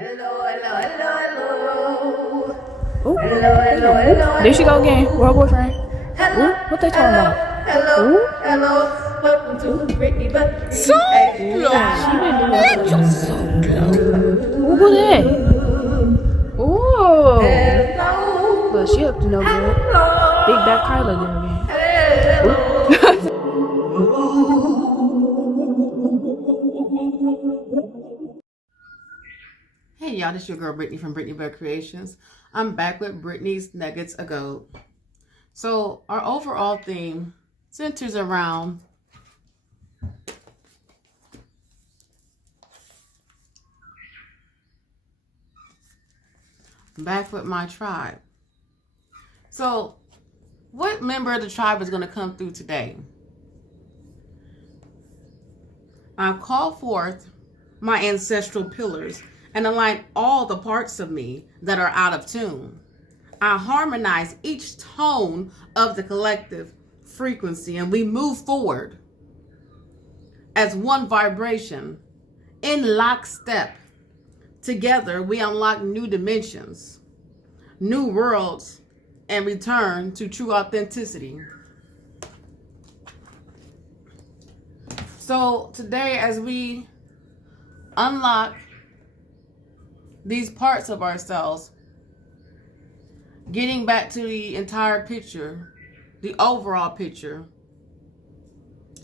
Hello, hello, hello, hello. Ooh, Hello, hello, hello, there she go again. hello. World boyfriend. Hello, Ooh, what they talking hello, about? hello, Ooh, hello. Welcome to Brittany So Buckley ooh, she been glow. doing Man, you're something. so glow. Ooh, who that? Ooh, look, she up to no good. Big back Kyla there again. Ooh. Hey y'all, this is your girl Brittany from Brittany Bug Creations. I'm back with Brittany's Nuggets of Gold. So our overall theme centers around back with my tribe. So what member of the tribe is going to come through today? I call forth my ancestral pillars and align all the parts of me that are out of tune. I harmonize each tone of the collective frequency and we move forward as one vibration in lockstep. Together, we unlock new dimensions, new worlds, and return to true authenticity. So today, as we unlock these parts of ourselves, getting back to the entire picture, the overall picture,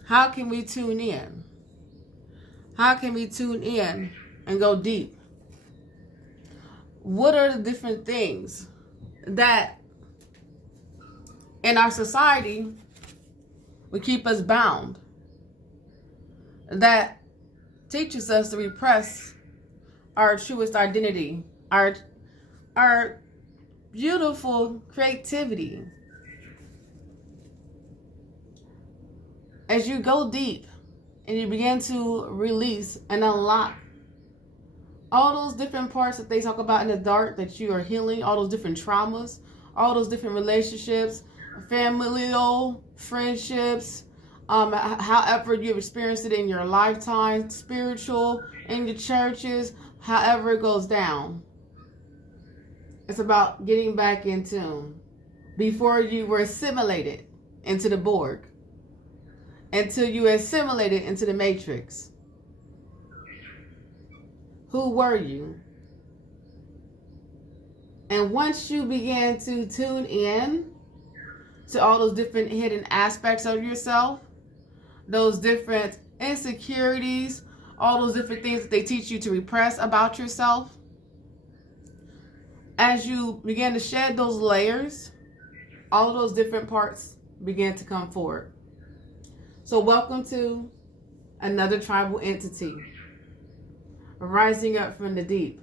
how can we tune in? How can we tune in and go deep? What are the different things that in our society would keep us bound, that teaches us to repress our truest identity, our beautiful creativity? As you go deep and you begin to release and unlock all those different parts that they talk about in the dark that you are healing, all those different traumas, all those different relationships, familial, friendships, however you've experienced it in your lifetime, spiritual, in your churches, however it goes down. It's about getting back in tune before you were assimilated into the Borg, until you assimilated into the Matrix. Who were you? And once you began to tune in to all those different hidden aspects of yourself, those different insecurities, all those different things that they teach you to repress about yourself, as you begin to shed those layers, all of those different parts begin to come forward. So welcome to another tribal entity rising up from the deep,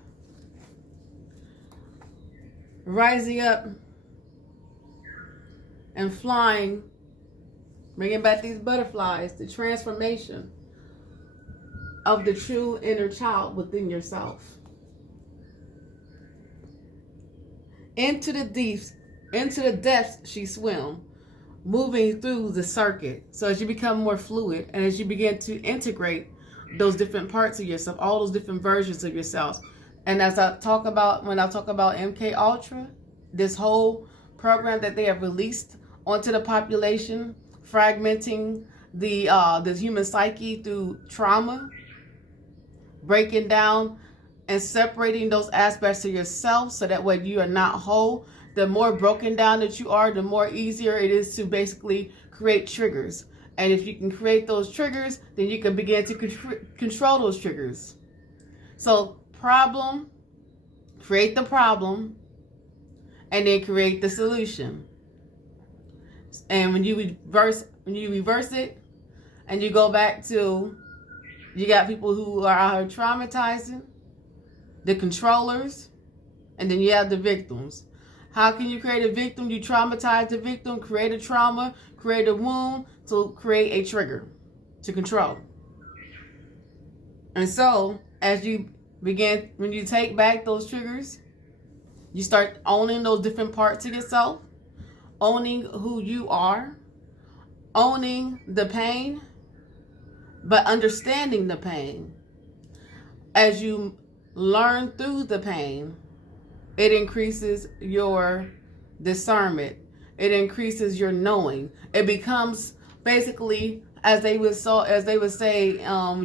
rising up and flying, bringing back these butterflies, the transformation of the true inner child within yourself. Into the deeps, into the depths she swim, moving through the circuit. So as you become more fluid and as you begin to integrate those different parts of yourself, all those different versions of yourself. And as I talk about, when I talk about MK Ultra, this whole program that they have released onto the population, fragmenting the human psyche through trauma, breaking down and separating those aspects of yourself so that way you are not whole. The more broken down that you are, the more easier it is to basically create triggers. And if you can create those triggers, then you can begin to control those triggers. So problem, create the problem, and then create the solution. And when you reverse it, and you go back to, you got people who are out here traumatizing, the controllers, and then you have the victims. How can you create a victim? You traumatize the victim, create a trauma, create a wound to create a trigger to control. And so, as you begin, when you take back those triggers, you start owning those different parts of yourself, owning who you are, owning the pain, but understanding the pain. As you learn through the pain, it increases your discernment. It increases your knowing. It becomes basically, as they would say,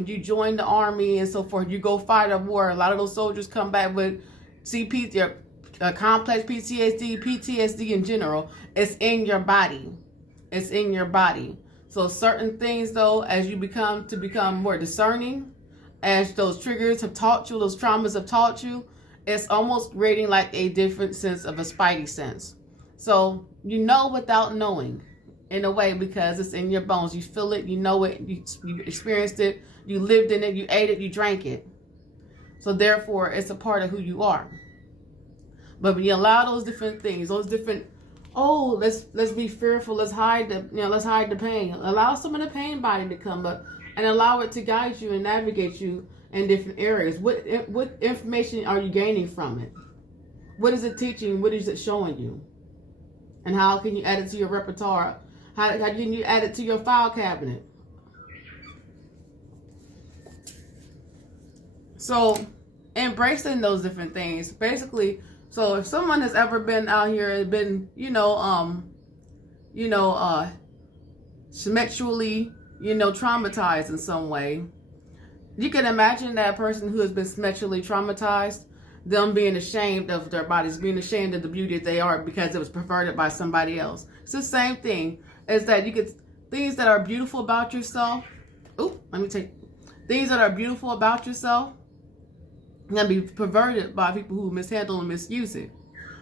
you join the army and so forth. You go fight a war. A lot of those soldiers come back with CP, complex PTSD in general. It's in your body. It's in your body. So certain things, though, as you become more discerning, as those triggers have taught you, those traumas have taught you, it's almost creating like a different sense of a spidey sense. So you know without knowing, in a way, because it's in your bones. You feel it, you know it, you experienced it, you lived in it, you ate it, you drank it. So therefore, it's a part of who you are. But when you allow those different things, those different, let's be fearful, let's hide the pain. Allow some of the pain body to come up and allow it to guide you and navigate you in different areas. What information are you gaining from it? What is it teaching? What is it showing you? And how can you add it to your repertoire? How can you add it to your file cabinet? So embracing those different things, basically. So if someone has ever been out here and been, sexually, traumatized in some way, you can imagine that person who has been sexually traumatized, them being ashamed of their bodies, being ashamed of the beauty that they are because it was perverted by somebody else. It's the same thing as that you get things that are beautiful about yourself. Things that are beautiful about yourself can be perverted by people who mishandle and misuse it.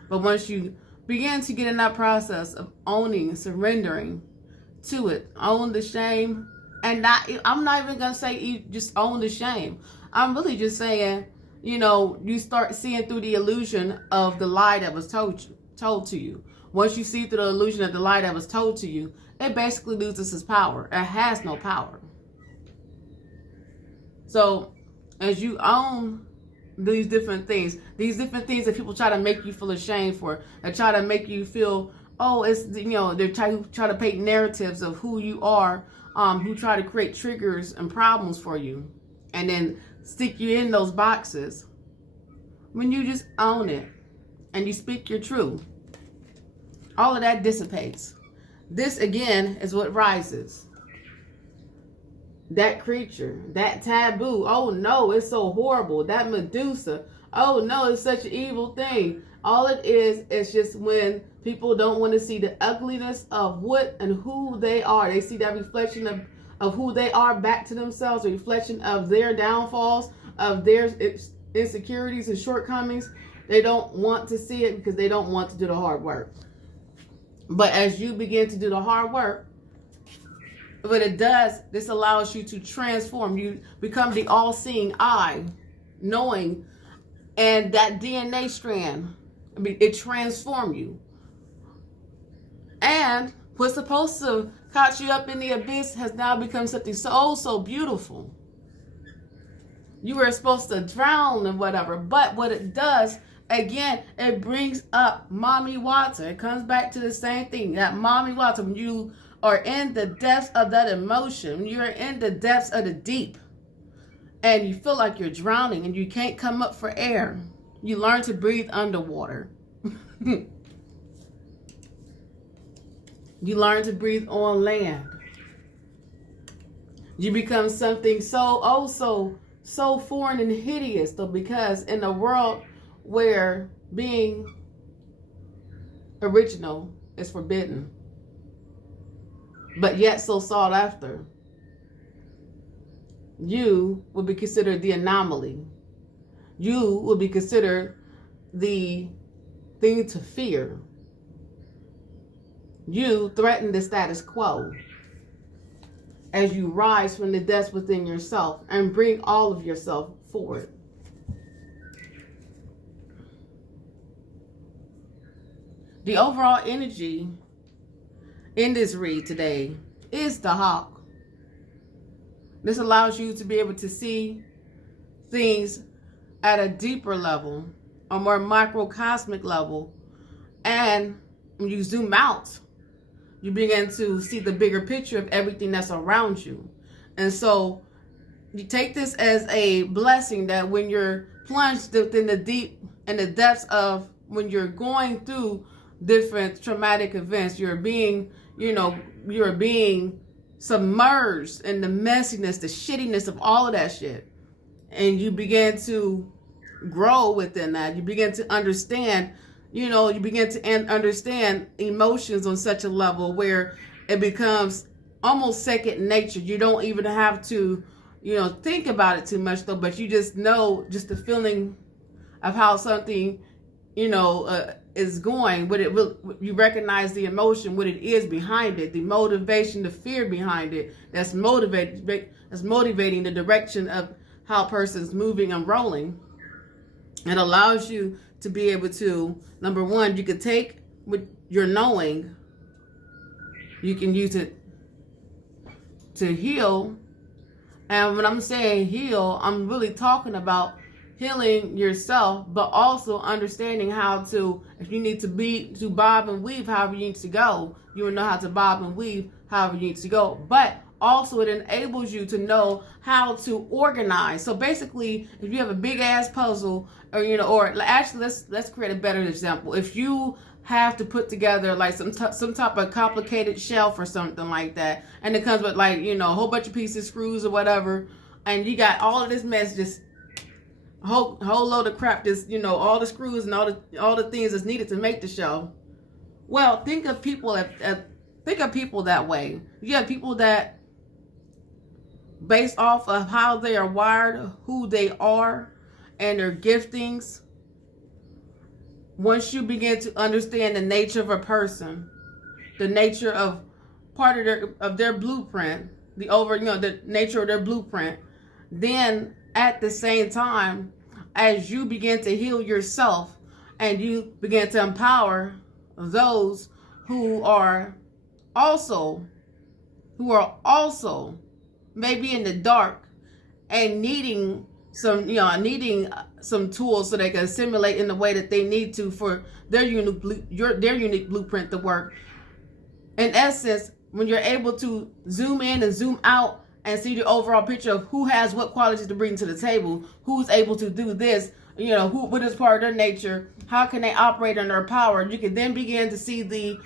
But once you begin to get in that process of owning, surrendering to it, own the shame, and I'm not even going to say you just own the shame. I'm really just saying, you start seeing through the illusion of the lie that was told to you. Once you see through the illusion of the lie that was told to you, it basically loses its power. It has no power. So as you own these different things that people try to make you feel ashamed for, and try to make you feel, they're try to paint narratives of who you are, who try to create triggers and problems for you, and then stick you in those boxes. When you just own it and you speak your truth, all of that dissipates. This again is what rises. That creature, that taboo, oh no, it's so horrible. That Medusa, oh no, it's such an evil thing. All it is just when people don't want to see the ugliness of what and who they are. They see that reflection of who they are back to themselves, a reflection of their downfalls, of their insecurities and shortcomings. They don't want to see it because they don't want to do the hard work. But as you begin to do the hard work, what it does, this allows you to transform. You become the all-seeing eye, knowing, and that DNA strand, it transforms you. And what's supposed to caught you up in the abyss has now become something so beautiful. You were supposed to drown and whatever, but what it does, again, it brings up mommy water. It comes back to the same thing, that mommy water. When you are in the depths of that emotion, when you're in the depths of the deep, and you feel like you're drowning and you can't come up for air, you learn to breathe underwater. You learn to breathe on land. You become something so foreign and hideous, though, because in a world where being original is forbidden, but yet so sought after, you will be considered the anomaly. You will be considered the thing to fear. You threaten the status quo as you rise from the depths within yourself and bring all of yourself forward. The overall energy in this read today is the hawk. This allows you to be able to see things at a deeper level, a more microcosmic level. And when you zoom out, you begin to see the bigger picture of everything that's around you. And so you take this as a blessing that when you're plunged within the deep and the depths of when you're going through different traumatic events, you're being submerged in the messiness, the shittiness of all of that shit. And you begin to grow within that. You begin to understand, understand emotions on such a level where it becomes almost second nature. You don't even have to, think about it too much though, but you just know just the feeling of how something, is going, what it will, you recognize the emotion, what it is behind it, the motivation, the fear behind it, that's motivating the direction of how a person's moving and rolling. It allows you to be able to, number one, you could take what you're knowing, you can use it to heal. And when I'm saying heal, I'm really talking about healing yourself, but also understanding how to, if you need to bob and weave however you need to go, you will know how to bob and weave however you need to go. But also it enables you to know how to organize. So basically, if you have a big ass puzzle, or actually let's create a better example. If you have to put together like some type of complicated shelf or something like that, and it comes with like a whole bunch of pieces, screws or whatever, and you got all of this mess, just whole load of crap, just all the screws and all the things that's needed to make the shelf. Well, think of people that way. You have people that, based off of how they are wired, who they are, and their giftings, once you begin to understand the nature of a person, the nature of part of their blueprint, the nature of their blueprint, then at the same time, as you begin to heal yourself and you begin to empower those who are also maybe in the dark and needing some tools so they can assimilate in the way that they need to for their unique blueprint to work. In essence, when you're able to zoom in and zoom out and see the overall picture of who has what qualities to bring to the table, who's able to do this, what is part of their nature, how can they operate in their power, you can then begin to see the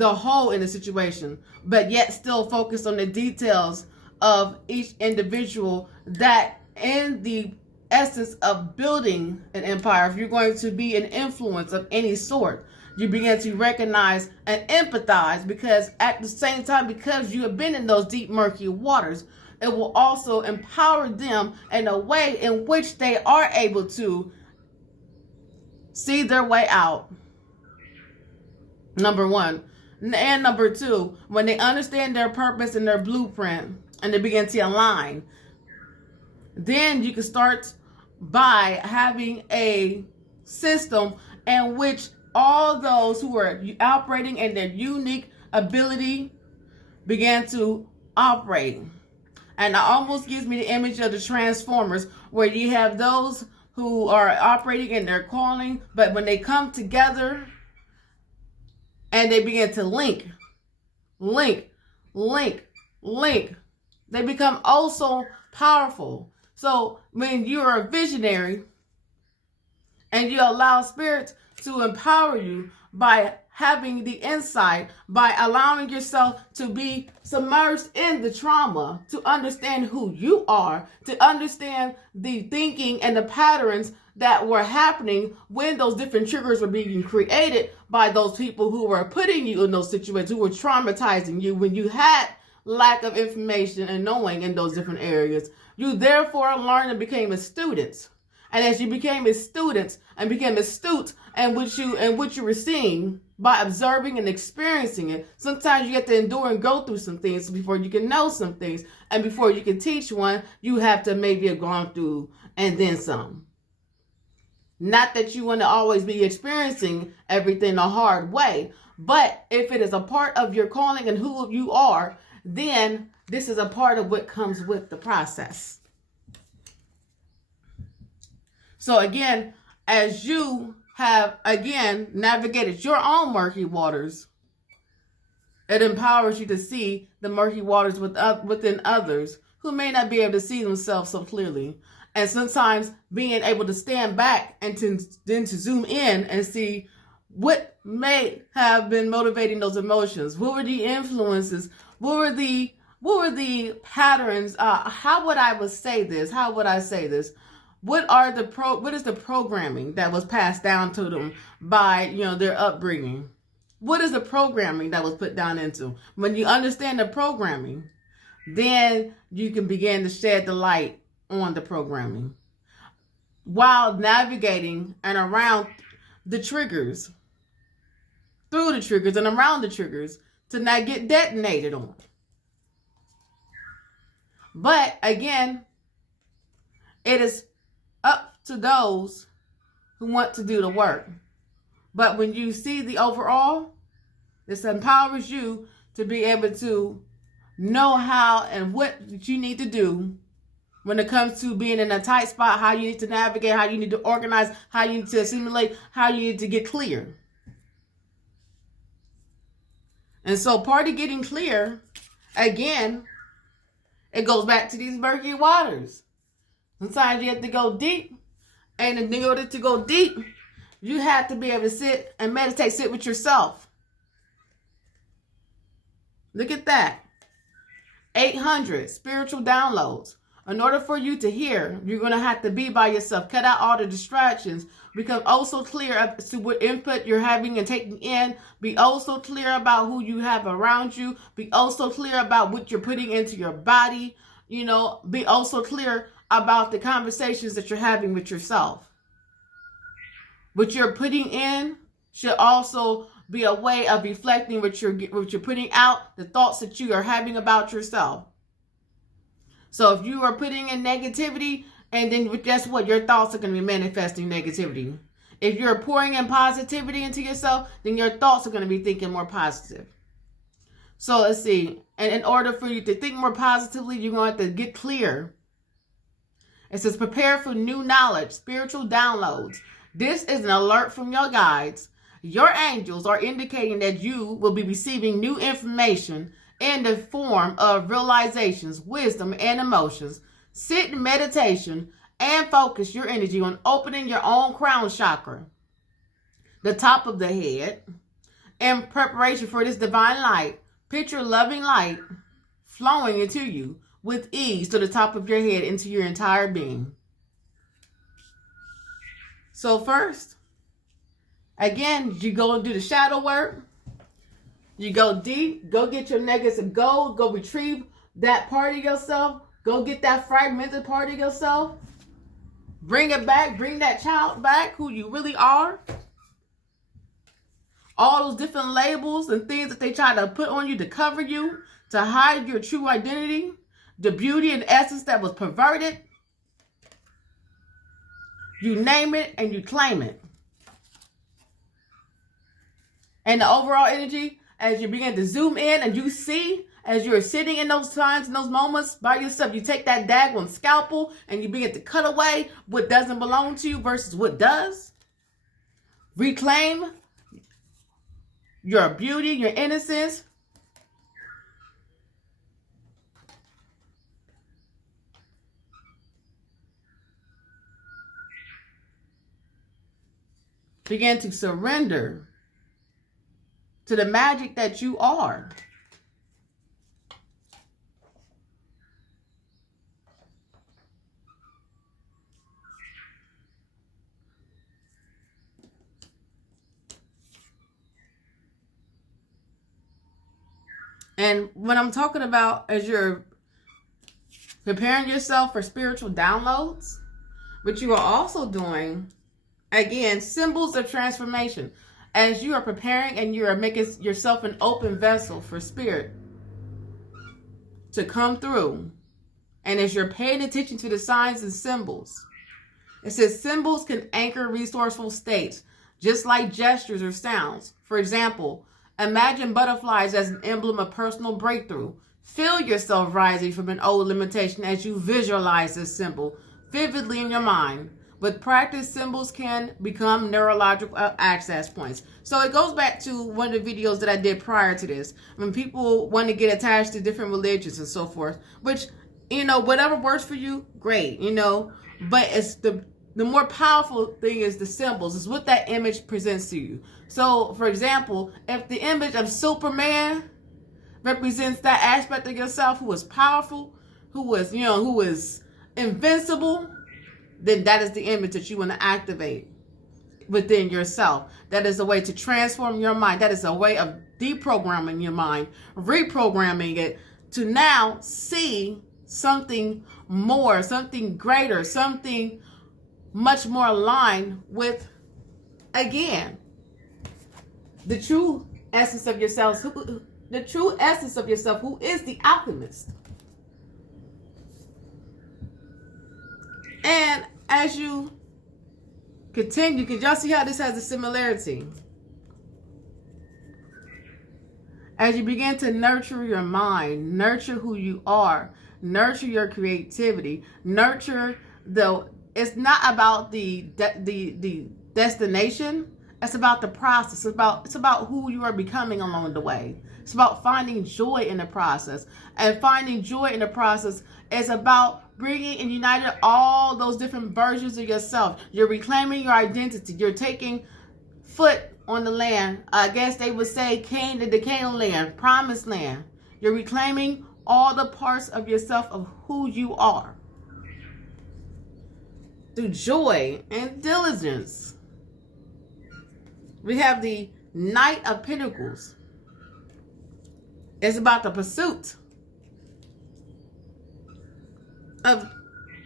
whole in the situation, but yet still focus on the details of each individual, that in the essence of building an empire, if you're going to be an influence of any sort, you begin to recognize and empathize, because at the same time, because you have been in those deep, murky waters, it will also empower them in a way in which they are able to see their way out. Number one. And number two, when they understand their purpose and their blueprint and they begin to align, then you can start by having a system in which all those who are operating in their unique ability began to operate. And it almost gives me the image of the Transformers, where you have those who are operating in their calling, but when they come together and they begin to link, they become also powerful. So when you're a visionary and you allow spirit to empower you by having the insight, by allowing yourself to be submerged in the trauma, to understand who you are, to understand the thinking and the patterns that were happening when those different triggers were being created by those people who were putting you in those situations, who were traumatizing you when you had lack of information and knowing in those different areas. You therefore learned and became a student. And as you became a student and became astute and what you were seeing by observing and experiencing it, sometimes you have to endure and go through some things before you can know some things. And before you can teach one, you have to maybe have gone through and then some. Not that you want to always be experiencing everything the hard way, but if it is a part of your calling and who you are, then this is a part of what comes with the process. So again, as you have, again, navigated your own murky waters, it empowers you to see the murky waters within others, who may not be able to see themselves so clearly. And sometimes being able to stand back and then to zoom in and see what may have been motivating those emotions. What were the influences? What were the patterns? How would I say this? How would I say this? What is the programming that was passed down to them by, their upbringing? What is the programming that was put down into? When you understand the programming, then you can begin to shed the light on the programming while navigating and around the triggers, through the triggers and around the triggers, to not get detonated on. But again, it is up to those who want to do the work. But when you see the overall, this empowers you to be able to know how and what you need to do when it comes to being in a tight spot, how you need to navigate, how you need to organize, how you need to assimilate, how you need to get clear. And so part of getting clear, again, it goes back to these murky waters. Sometimes you have to go deep. And in order to go deep, you have to be able to sit and meditate, sit with yourself. Look at that. 800 spiritual downloads. In order for you to hear, you're going to have to be by yourself. Cut out all the distractions. Become also clear as to what input you're having and taking in. Be also clear about who you have around you. Be also clear about what you're putting into your body. Be also clear about the conversations that you're having with yourself. What you're putting in should also be a way of reflecting what you're putting out, the thoughts that you are having about yourself. So if you are putting in negativity, and then guess what? Your thoughts are going to be manifesting negativity. If you're pouring in positivity into yourself, then your thoughts are going to be thinking more positive. So let's see. And in order for you to think more positively, you're going to have to get clear. It says, prepare for new knowledge, spiritual downloads. This is an alert from your guides. Your angels are indicating that you will be receiving new information in the form of realizations, wisdom, and emotions. Sit in meditation and focus your energy on opening your own crown chakra, the top of the head. In preparation for this divine light, picture loving light flowing into you with ease to the top of your head into your entire being. So first, again, you go and do the shadow work. You go deep, go get your nuggets of gold, go retrieve that part of yourself, go get that fragmented part of yourself, bring it back, bring that child back, who you really are. All those different labels and things that they try to put on you to cover you, to hide your true identity, the beauty and essence that was perverted. You name it and you claim it. And the overall energy, as you begin to zoom in and you see, as you're sitting in those times, in those moments by yourself, you take that daggone scalpel and you begin to cut away what doesn't belong to you versus what does. Reclaim your beauty, your innocence. Begin to surrender to the magic that you are. And what I'm talking about as you're preparing yourself for spiritual downloads, what you are also doing, again, symbols of transformation. As you are preparing and you are making yourself an open vessel for spirit to come through, and as you're paying attention to the signs and symbols, it says symbols can anchor resourceful states, just like gestures or sounds. For example, imagine butterflies as an emblem of personal breakthrough. Feel yourself rising from an old limitation as you visualize this symbol vividly in your mind. With practice, symbols can become neurological access points. So it goes back to one of the videos that I did prior to this, when people want to get attached to different religions and so forth, which whatever works for you, great, but it's the more powerful thing is the symbols, is what that image presents to you. So, for example, if the image of Superman represents that aspect of yourself who is powerful, who is invincible, then that is the image that you want to activate within yourself. That is a way to transform your mind. That is a way of deprogramming your mind, reprogramming it to now see something more, something greater, something much more aligned with, again, the true essence of yourself, who is the alchemist. And as you continue, because y'all see how this has a similarity. As you begin to nurture your mind, nurture who you are, nurture your creativity, nurture it's not about the destination. It's about the process. It's about who you are becoming along the way. It's about finding joy in the process. And finding joy in the process is about bringing and uniting all those different versions of yourself. You're reclaiming your identity. You're taking foot on the land. I guess they would say the Canaan land, promised land. You're reclaiming all the parts of yourself of who you are. Through joy and diligence. We have the Knight of Pentacles. It's about the pursuit of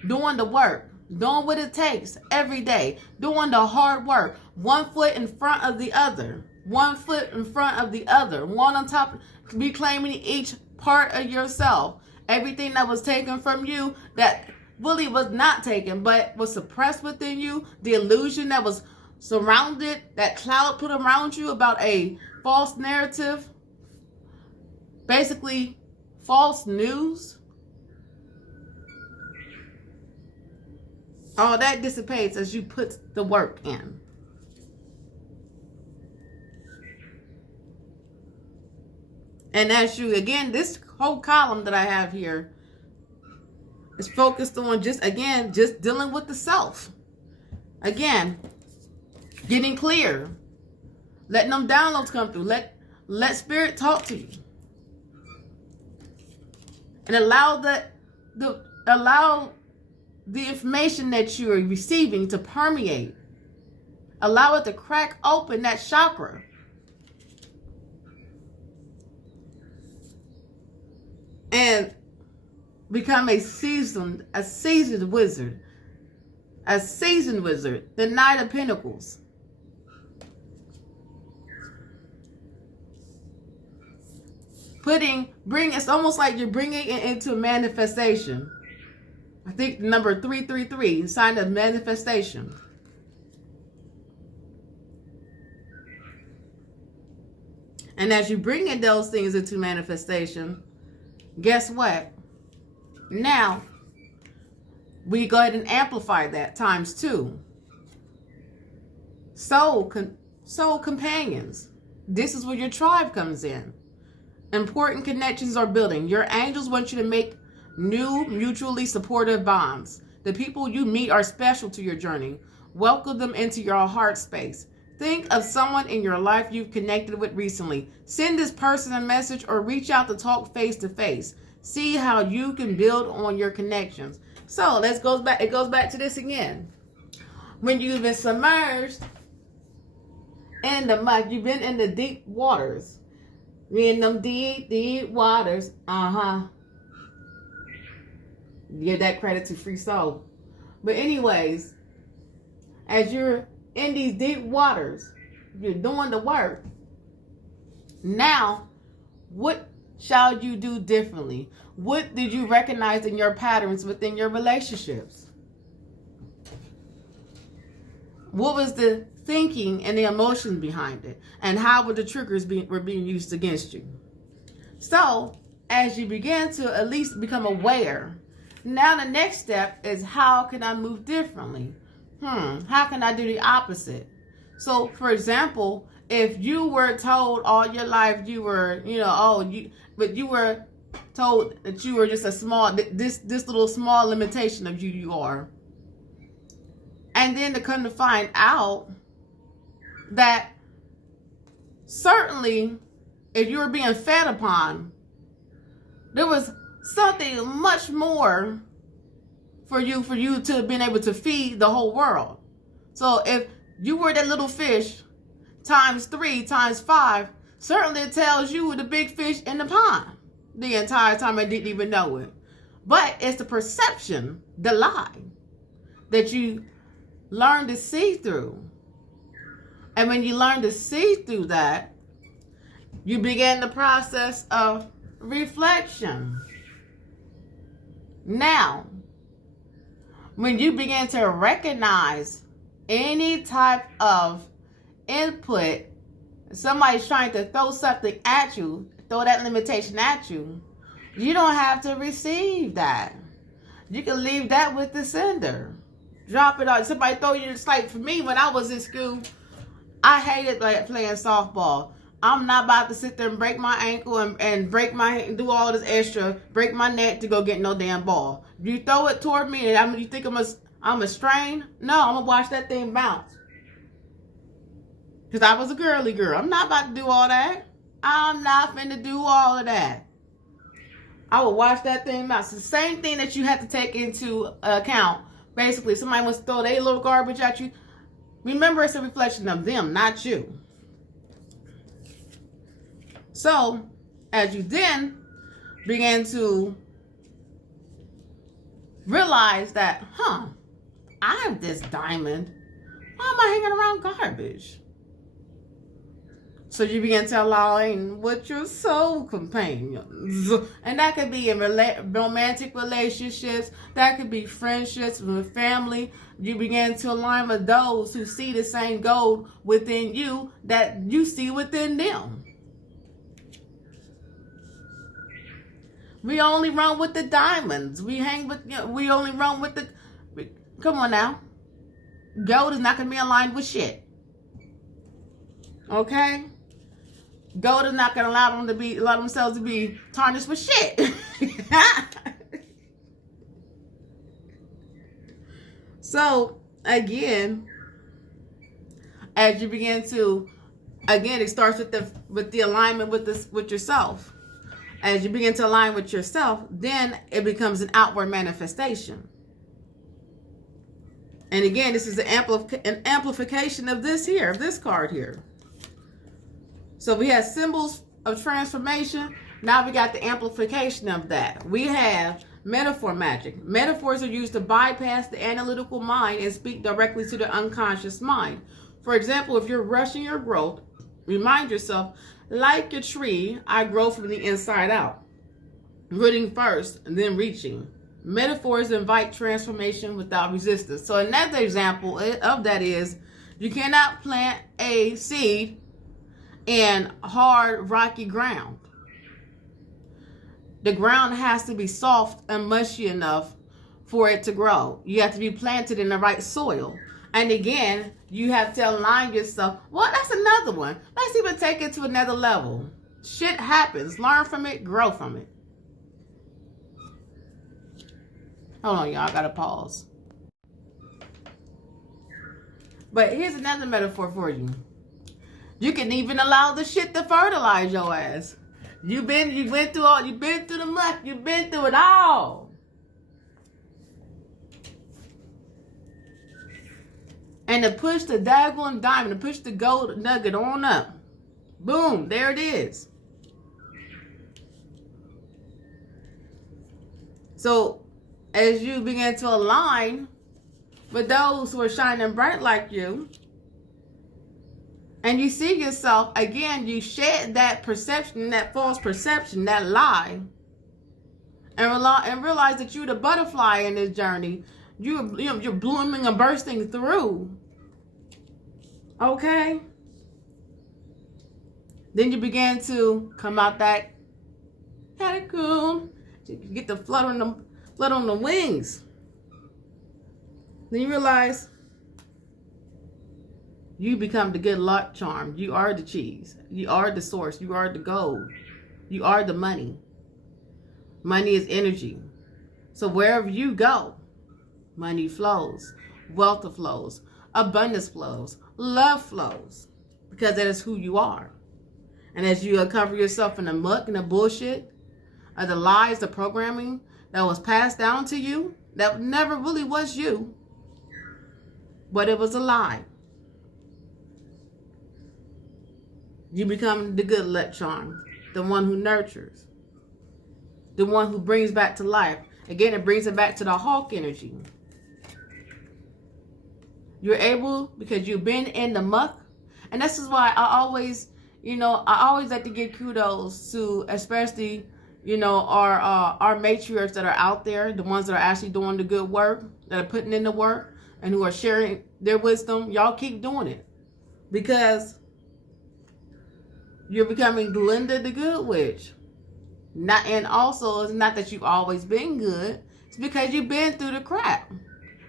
doing the work, doing what it takes every day, doing the hard work, 1 foot in front of the other, 1 foot in front of the other, one on top, reclaiming each part of yourself. Everything that was taken from you that really was not taken, but was suppressed within you, the illusion that was surrounded, that cloud put around you about a false narrative, basically false news. All that dissipates as you put the work in. And as you, again, this whole column that I have here is focused on just dealing with the self. Again, getting clear. Letting them downloads come through. Let spirit talk to you. And allow the information that you are receiving to permeate. Allow it to crack open that chakra. And become a seasoned wizard. A seasoned wizard. The Knight of Pentacles. It's almost like you're bringing it into manifestation. I think number 333, sign of manifestation. And as you bring in those things into manifestation, guess what? Now, we go ahead and amplify that times 2. Soul companions. This is where your tribe comes in. Important connections are building. Your angels want you to make new mutually supportive bonds. The people you meet are special to your journey. Welcome them into your heart space. Think of someone in your life you've connected with recently. Send this person a message or reach out to talk face to face. See how you can build on your connections. So it goes back to this again. When you've been submerged in the muck, you've been in the deep waters. In them deep waters. Give that credit to Free Soul. But anyways, as you're in these deep waters, you're doing the work. Now, what shall you do differently? What did you recognize in your patterns within your relationships? What was the thinking and the emotion behind it? And how were the triggers were being used against you? So, as you begin to at least become aware, now the next step is, how can I move differently? How can I do the opposite? So, for example, if you were told all your life you were, but you were told that you were just a small, this little small limitation of you are. And then to come to find out that certainly if you were being fed upon, there was something much more for you to have been able to feed the whole world. So if you were that little fish times 3 times 5, certainly it tells you the big fish in the pond the entire time I didn't even know it. But it's the perception, the lie, that you learn to see through. And when you learn to see through that, you begin the process of reflection. Now, when you begin to recognize any type of input, somebody's trying to throw something at you, throw that limitation at you, you don't have to receive that. You can leave that with the sender. Drop it on. Somebody throw you, it's like for me, when I was in school, I hated playing softball. I'm not about to sit there and break my ankle and break my, do all this extra, break my neck to go get no damn ball. You throw it toward me and you think I'm a strain? No, I'm gonna watch that thing bounce. Because I was a girly girl. I'm not about to do all that. I'm not finna do all of that. I will watch that thing bounce. It's the same thing that you have to take into account. Basically, somebody wants to throw their little garbage at you. Remember, it's a reflection of them, not you. So, as you then begin to realize that, I'm this diamond. Why am I hanging around garbage? So you begin to align with your soul companions. And that could be in romantic relationships. That could be friendships with family. You begin to align with those who see the same goal within you that you see within them. We only run with the diamonds. We only run with the, come on now. Gold is not going to be aligned with shit. Okay? Gold is not going to allow themselves to be tarnished with shit. So, again, as you begin to, it starts with the alignment with yourself. As you begin to align with yourself, then it becomes an outward manifestation. And again, this is an amplification of this here, of this card here. So we have symbols of transformation. Now we got the amplification of that. We have metaphor magic. Metaphors are used to bypass the analytical mind and speak directly to the unconscious mind. For example, if you're rushing your growth, remind yourself, like a tree, I grow from the inside out. Rooting first and then reaching. Metaphors invite transformation without resistance. So another example of that is, you cannot plant a seed in hard, rocky ground. The ground has to be soft and mushy enough for it to grow. You have to be planted in the right soil. And again, you have to align yourself. Well, that's another one. Let's even take it to another level. Shit happens. Learn from it. Grow from it. Hold on, y'all. I gotta pause. But here's another metaphor for you. You can even allow the shit to fertilize your ass. You've been through the muck. You've been through it all. And to push the daggone diamond, to push the gold nugget on up. Boom, there it is. So, as you begin to align with those who are shining bright like you, and you see yourself, again, you shed that perception, that false perception, that lie, and realize that you're the butterfly in this journey. You're blooming and bursting through. Okay? Then you begin to come out that catacomb. You get the flutter on the wings. Then you realize you become the good luck charm. You are the cheese. You are the source. You are the gold. You are the money. Money is energy. So wherever you go, money flows, wealth flows, abundance flows, love flows, because that is who you are. And as you uncover yourself in the muck and the bullshit of the lies, the programming that was passed down to you, that never really was you, but it was a lie, you become the good luck charm, the one who nurtures, the one who brings back to life. Again, it brings it back to the hawk energy. You're able, because you've been in the muck. And this is why I always like to give kudos to, especially, our matriarchs that are out there, the ones that are actually doing the good work, that are putting in the work, and who are sharing their wisdom. Y'all keep doing it, because you're becoming Glinda the Good Witch. And also, it's not that you've always been good. It's because you've been through the crap,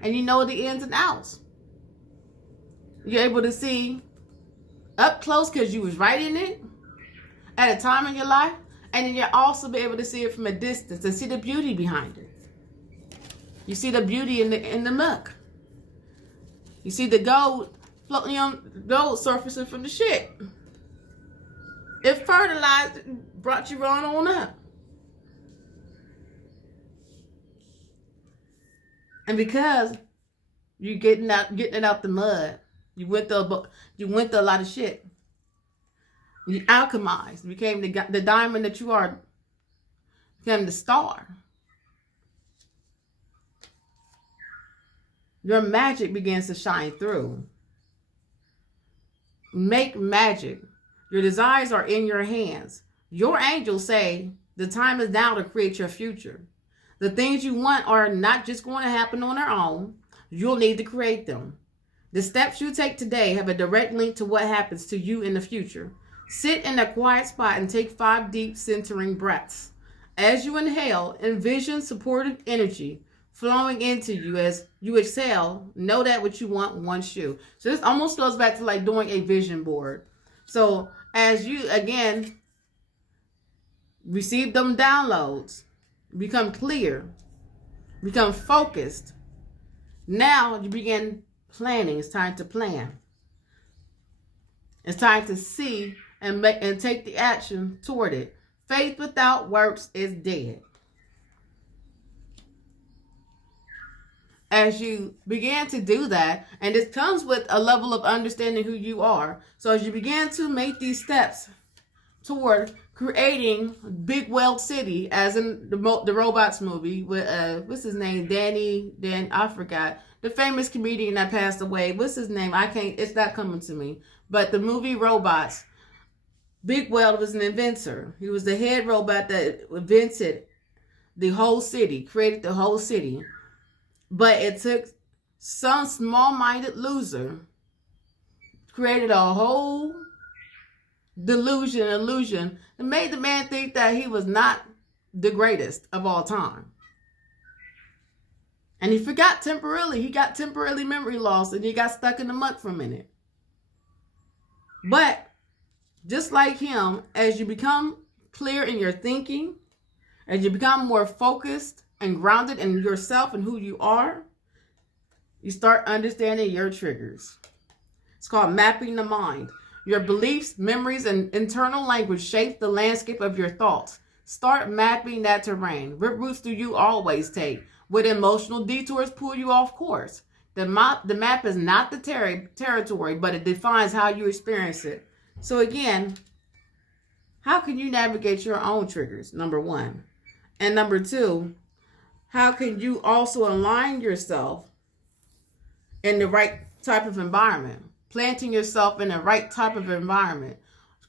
and you know the ins and outs. You're able to see up close because you was right in it at a time in your life, and then you'll also be able to see it from a distance and see the beauty behind it. You see the beauty in the muck. You see the gold floating on gold surfacing from the shit. It fertilized, brought you on up. And because you getting it out the mud, you went through a lot of shit. You alchemized, became the diamond that you are, became the star. Your magic begins to shine through. Make magic. Your desires are in your hands. Your angels say the time is now to create your future. The things you want are not just going to happen on their own. You'll need to create them. The steps you take today have a direct link to what happens to you in the future. Sit in a quiet spot and take 5 deep centering breaths. As you inhale, envision supportive energy flowing into you. As you exhale, know that what you want wants you. So this almost goes back to like doing a vision board. So as you, again, receive them downloads, become clear, become focused, now you begin planning. It's time to plan. It's time to see and take the action toward it. Faith without works is dead. As you begin to do that, and it comes with a level of understanding who you are. So as you begin to make these steps toward creating Big Weld City, as in the Robots movie with what's his name, I forgot, the famous comedian that passed away. What's his name? It's not coming to me. But the movie Robots, Big Weld was an inventor. He was the head robot that invented the whole city, created the whole city. But it took some small-minded loser, created a whole illusion, and made the man think that he was not the greatest of all time. And he forgot temporarily. He got temporary memory loss, and he got stuck in the muck for a minute. But just like him, as you become clear in your thinking, as you become more focused and grounded in yourself and who you are, you start understanding your triggers. It's called mapping the mind. Your beliefs, memories, and internal language shape the landscape of your thoughts. Start mapping that terrain. What routes do you always take? What emotional detours pull you off course? The map is not the territory, but it defines how you experience it. So again, how can you navigate your own triggers? Number 1. And number 2, how can you also align yourself in the right type of environment? Planting yourself in the right type of environment,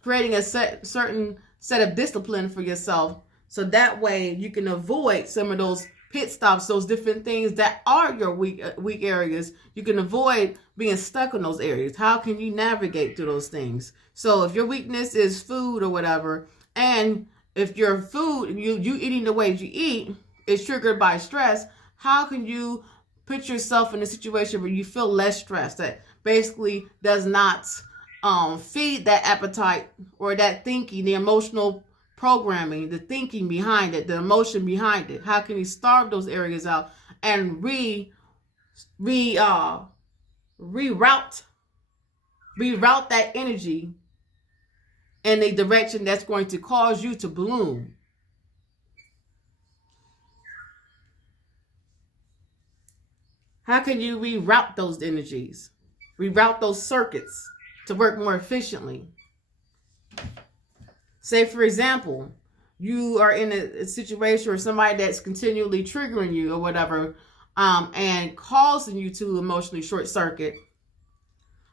creating a certain set of discipline for yourself, so that way you can avoid some of those pit stops, those different things that are your weak areas. You can avoid being stuck in those areas. How can you navigate through those things? So if your weakness is food or whatever, and if your food, you eating the way you eat, is triggered by stress, how can you put yourself in a situation where you feel less stressed, that basically does not feed that appetite or that thinking, the emotional programming, the thinking behind it, the emotion behind it? How can you starve those areas out and reroute that energy in a direction that's going to cause you to bloom? How can you reroute those energies, reroute those circuits to work more efficiently? Say, for example, you are in a situation or somebody that's continually triggering you or whatever, and causing you to emotionally short circuit.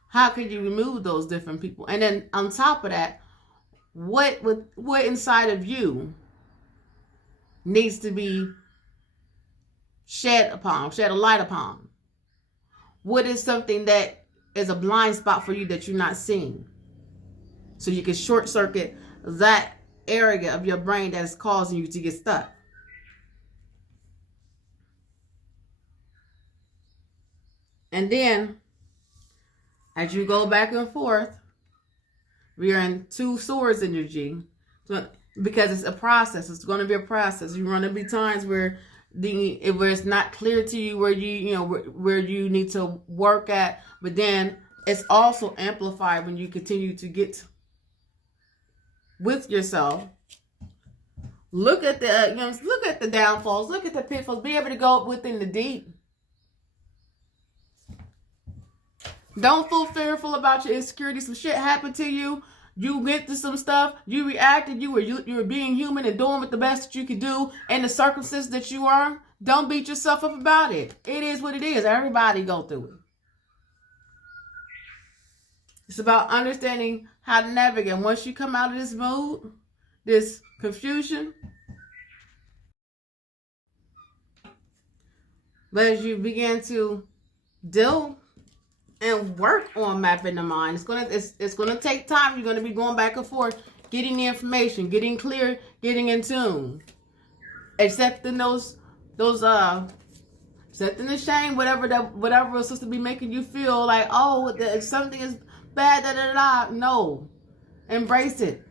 How can you remove those different people? And then on top of that, what inside of you needs to be shed a light upon? What is something that is a blind spot for you that you're not seeing? So you can short circuit that area of your brain that is causing you to get stuck. And then, as you go back and forth, we are in two swords energy. So, because it's a process. It's going to be a process. You're going to be times where where it's not clear to you where where you need to work at, but then it's also amplified when you continue to get with yourself. Look at the look at the downfalls, look at the pitfalls, be able to go within the deep. Don't feel fearful about your insecurities. Some shit happened to you. You went through some stuff. You reacted. You were being human and doing what the best that you could do in the circumstances that you are. Don't beat yourself up about it. It is what it is. Everybody go through it. It's about understanding how to navigate. Once you come out of this mood, this confusion, but as you begin to deal and work on mapping the mind, it's gonna take time. You're gonna be going back and forth, getting the information, getting clear, getting in tune, accepting accepting the shame, whatever was supposed to be making you feel like, oh, something is bad, No, embrace it.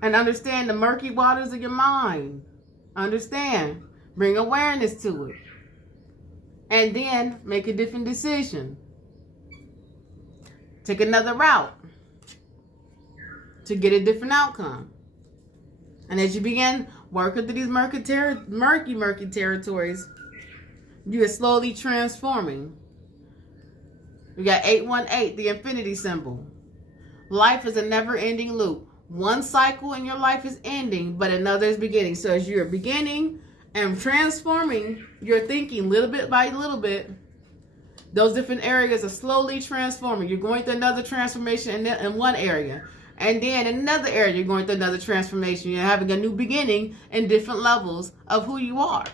And understand the murky waters of your mind. Understand. Bring awareness to it. And then make a different decision. Take another route to get a different outcome. And as you begin working through these murky territories, you are slowly transforming. We got 818, the infinity symbol. Life is a never-ending loop. One cycle in your life is ending, but another is beginning. So as you're beginning and transforming your thinking little bit by little bit, those different areas are slowly transforming. You're going through another transformation in one area. And then in another area, you're going through another transformation. You're having a new beginning in different levels of who you are.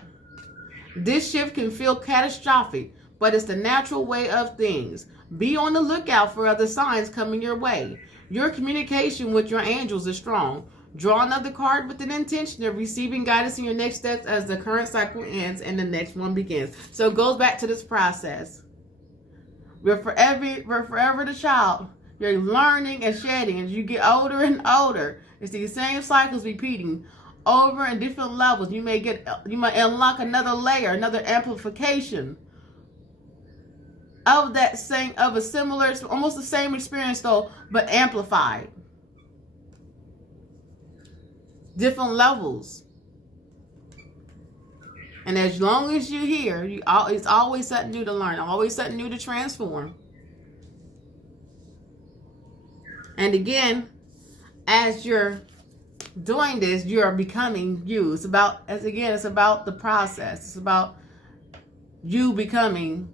This shift can feel catastrophic, but it's the natural way of things. Be on the lookout for other signs coming your way. Your communication with your angels is strong. Draw another card with an intention of receiving guidance in your next steps as the current cycle ends and the next one begins. So it goes back to this process. We're forever the child. You're learning and shedding as you get older and older. It's these same cycles repeating over in different levels. You might unlock another layer, another amplification of a similar, almost the same experience though, but amplified. Different levels. And as long as you're here, it's always something new to learn, always something new to transform. And again, as you're doing this, you are becoming you. It's about the process. It's about you becoming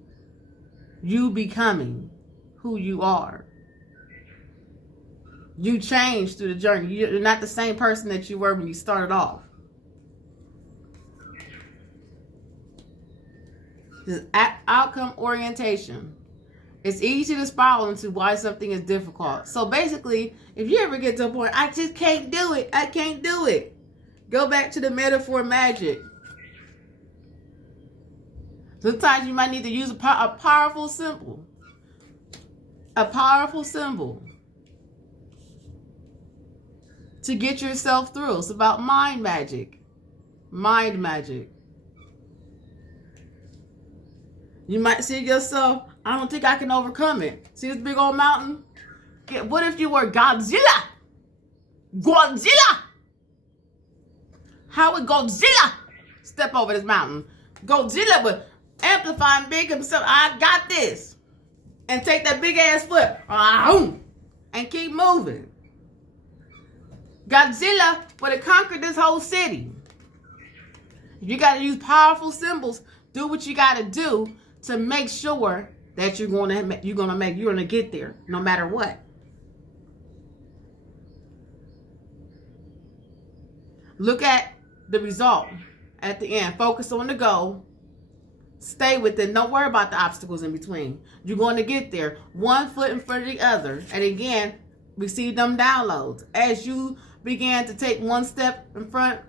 who you are. You change through the journey. You're not the same person that you were when you started off. This outcome orientation. It's easy to spiral into why something is difficult. So basically, if you ever get to a point, I just can't do it. I can't do it. Go back to the metaphor magic. Sometimes you might need to use a powerful symbol. A powerful symbol. to get yourself through. It's about mind magic. Mind magic. You might see yourself, I don't think I can overcome it. See this big old mountain? What if you were Godzilla? Godzilla! How would Godzilla step over this mountain? Godzilla would amplify and big himself. I got this. And take that big ass foot. And keep moving. Godzilla would have conquered this whole city. You got to use powerful symbols. Do what you got to do to make sure that you're gonna get there, no matter what. Look at the result at the end. Focus on the goal. Stay with it. Don't worry about the obstacles in between. You're going to get there, one foot in front of the other. And again, receive them downloads as you began to take one step in front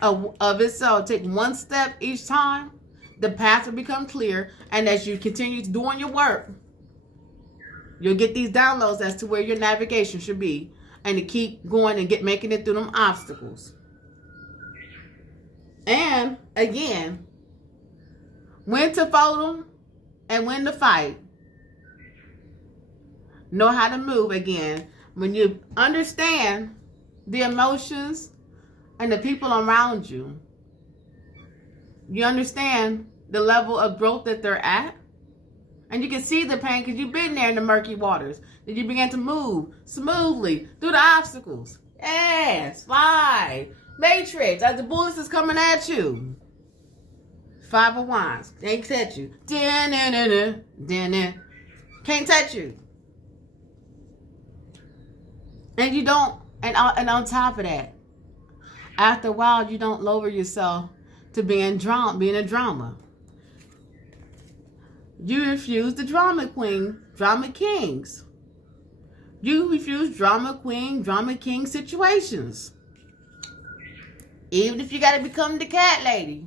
of itself. Take one step each time. The path will become clear, and as you continue doing your work, you'll get these downloads as to where your navigation should be, and to keep going and making it through them obstacles. And again, when to fold them and when to fight. Know how to move again. When you understand the emotions and the people around you, you understand the level of growth that they're at. And you can see the pain because you've been there in the murky waters. Then you begin to move smoothly through the obstacles. Yes, fly. Matrix, as the bullets is coming at you. Five of Wands, they can't touch you. Can't touch you. And you don't, and on top of that, after a while, you don't lower yourself to being a drama. You refuse the drama queen, drama kings. You refuse drama queen, drama king situations. Even if you got to become the cat lady.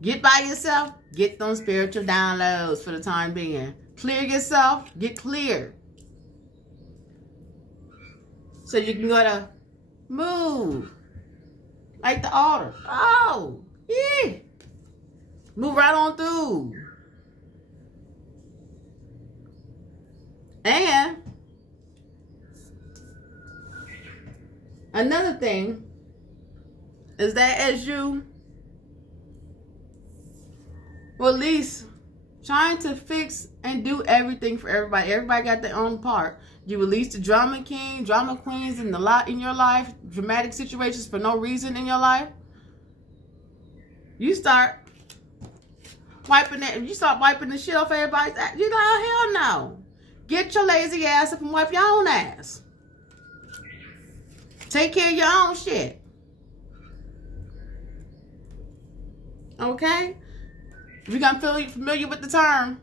Get by yourself, get those spiritual downloads for the time being. Clear yourself, get clear. So you can go to move. Like the altar. Oh, yeah. Move right on through. And another thing is that as you release trying to fix and do everything for everybody got their own part. You release the drama king, drama queens in your life, dramatic situations for no reason in your life. You start wiping the shit off everybody's ass. You know, hell no. Get your lazy ass up and wipe your own ass. Take care of your own shit. Okay? If you're gonna feel familiar with the term,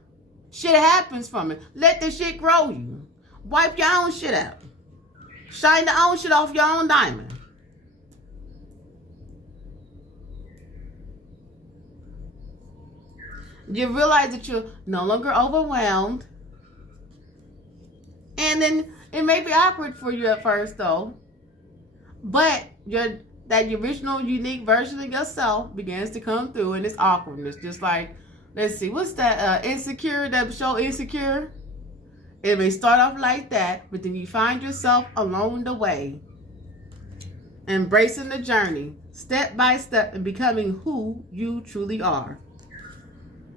shit happens from it. Let the shit grow you. Wipe your own shit out. Shine the own shit off your own diamond. You realize that you're no longer overwhelmed. And then it may be awkward for you at first though. But that original unique version of yourself begins to come through in this awkwardness. Just like, let's see, what's that Insecure, that show Insecure? It may start off like that, but then you find yourself along the way, embracing the journey, step by step, and becoming who you truly are.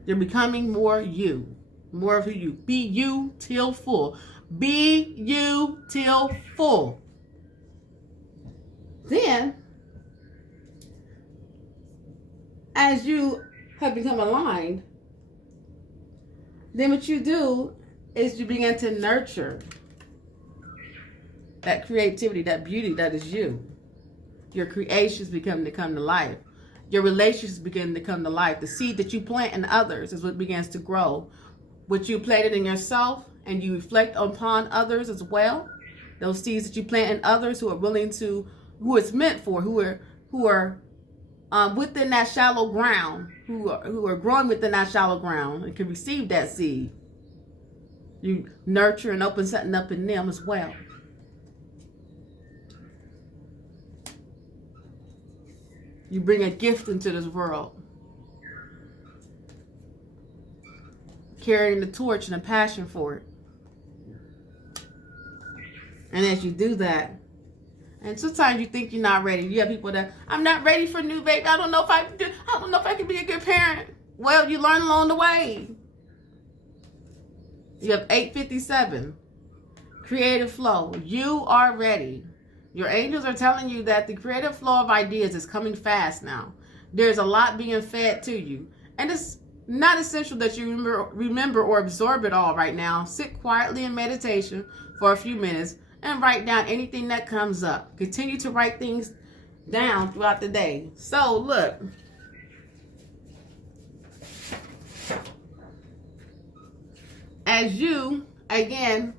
You're becoming more you, more of who you. Be you till full. Be you till full. Then, as you have become aligned, then what you do is you begin to nurture that creativity, that beauty that is you. Your creations begin to come to life. Your relationships begin to come to life. The seed that you plant in others is what begins to grow. What you planted in yourself and you reflect upon others as well. Those seeds that you plant in others who are willing to, who it's meant for, who are within that shallow ground, who are growing within that shallow ground and can receive that seed. You nurture and open something up in them as well. You bring a gift into this world, carrying the torch and a passion for it. And as you do that, and sometimes you think you're not ready. You have people that, I'm not ready for new baby. I don't know if I can be a good parent. Well, you learn along the way. You have 857. Creative flow. You are ready. Your angels are telling you that the creative flow of ideas is coming fast now. There's a lot being fed to you. And it's not essential that you remember or absorb it all right now. Sit quietly in meditation for a few minutes and write down anything that comes up. Continue to write things down throughout the day. So look. As you, again,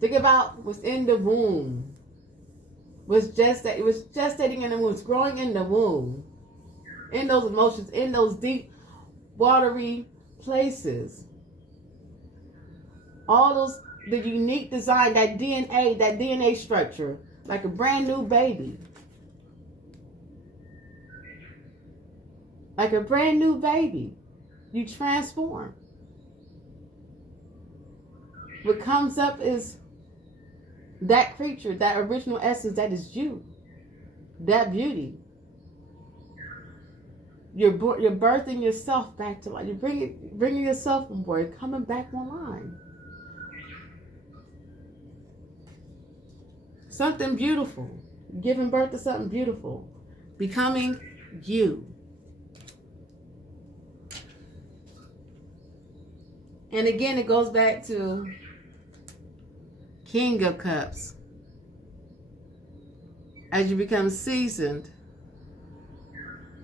think about what's in the womb. It was gestating in the womb. It's growing in the womb. In those emotions, in those deep, watery places. All those, the unique design, that DNA structure, like a brand new baby. Like a brand new baby. You transform. What comes up is that creature, that original essence that is you. That beauty. You're birthing yourself back to life. You're bringing yourself on board, coming back online. Something beautiful. Giving birth to something beautiful. Becoming you. And again, it goes back to King of Cups. As you become seasoned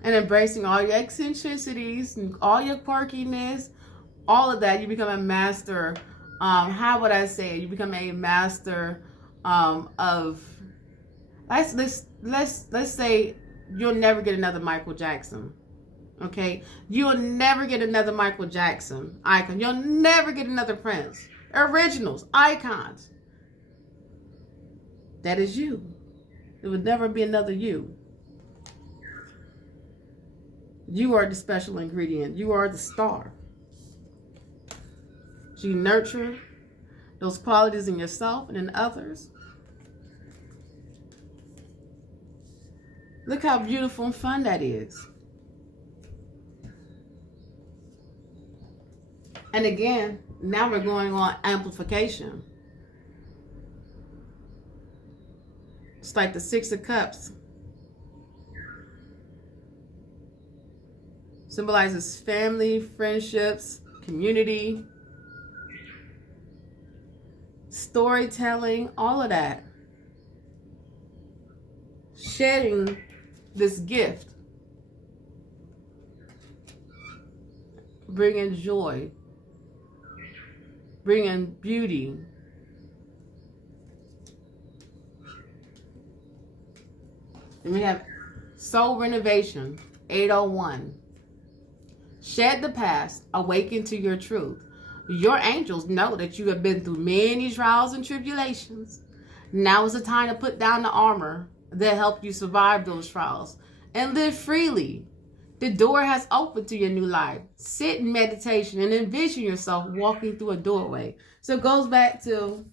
and embracing all your eccentricities and all your quirkiness, all of that, you become a master. How would I say it? You become a master of. Let's say you'll never get another Michael Jackson. Okay, you'll never get another Michael Jackson icon. You'll never get another Prince. Originals, icons. That is you. There would never be another you. You are the special ingredient. You are the star. So you nurture those qualities in yourself and in others. Look how beautiful and fun that is. And again, now we're going on amplification. It's like the Six of Cups. Symbolizes family, friendships, community, storytelling, all of that. Sharing this gift. Bringing joy. Bringing beauty. And we have soul renovation, 801. Shed the past, awaken to your truth. Your angels know that you have been through many trials and tribulations. Now is the time to put down the armor that helped you survive those trials and live freely. The door has opened to your new life. Sit in meditation and envision yourself walking through a doorway. So it goes back to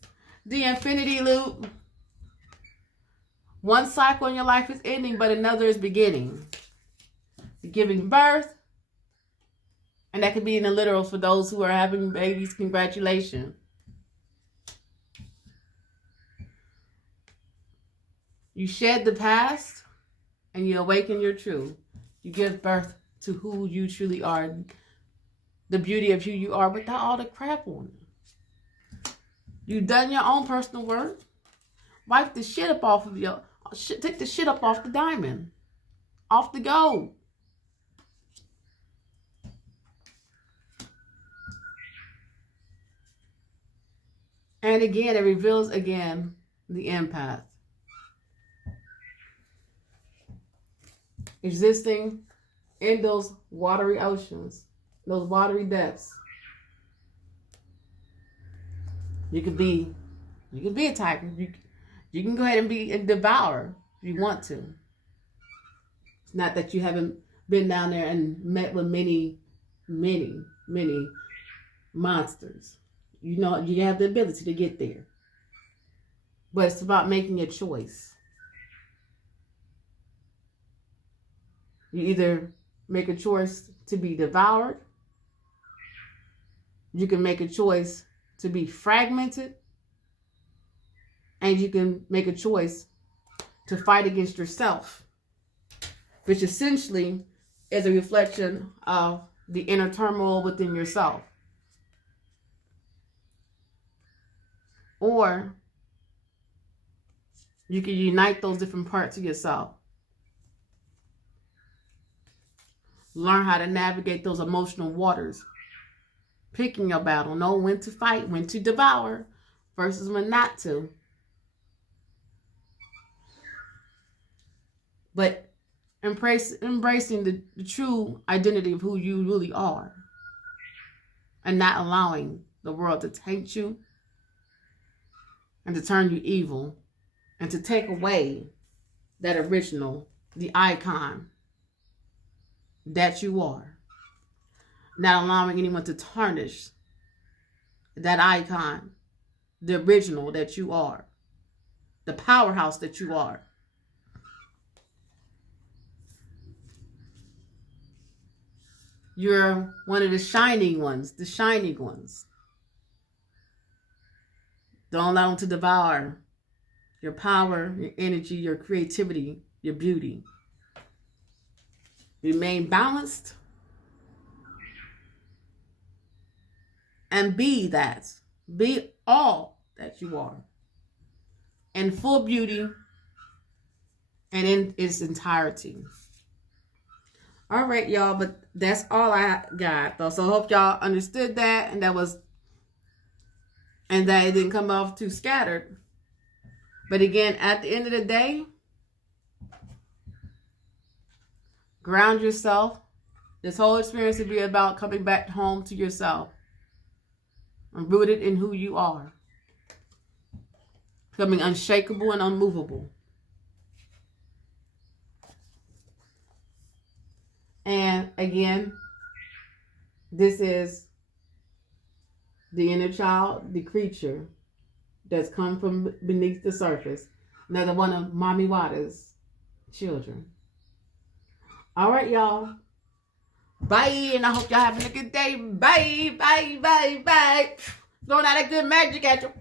the infinity loop. One cycle in your life is ending, but another is beginning. You're giving birth. And that could be in the literal for those who are having babies. Congratulations. You shed the past and you awaken your truth. You give birth to who you truly are. The beauty of who you are without all the crap on it. You've done your own personal work. Wipe the shit up off of take the shit up off the diamond. Off the gold. And again, it reveals again the empath. Existing in those watery oceans, those watery depths. You can be a tiger. You can go ahead and be and devour if you want to. It's not that you haven't been down there and met with many monsters. You know, you have the ability to get there. But it's about making a choice. You either make a choice to be devoured. You can make a choice to be fragmented. And you can make a choice to fight against yourself, which essentially is a reflection of the inner turmoil within yourself. Or you can unite those different parts of yourself. Learn how to navigate those emotional waters. Picking your battle. Know when to fight, when to devour, versus when not to. But embracing the true identity of who you really are. And not allowing the world to taint you and to turn you evil and to take away that original, the icon that you are. Not allowing anyone to tarnish that icon, the original that you are, the powerhouse that you are. You're one of the shining ones, the shining ones. Don't allow them to devour your power, your energy, your creativity, your beauty. Remain balanced and be that. Be all that you are in full beauty and in its entirety. All right, y'all, but that's all I got, though. So I hope y'all understood that, and that it didn't come off too scattered. But again, at the end of the day, ground yourself. This whole experience will be about coming back home to yourself and rooted in who you are, becoming unshakable and unmovable. And again, this is the inner child, the creature that's come from beneath the surface. Another one of Mommy Wada's children. All right, y'all. Bye, and I hope y'all having a good day. Bye, bye, bye, bye. Throwing out that good magic at you.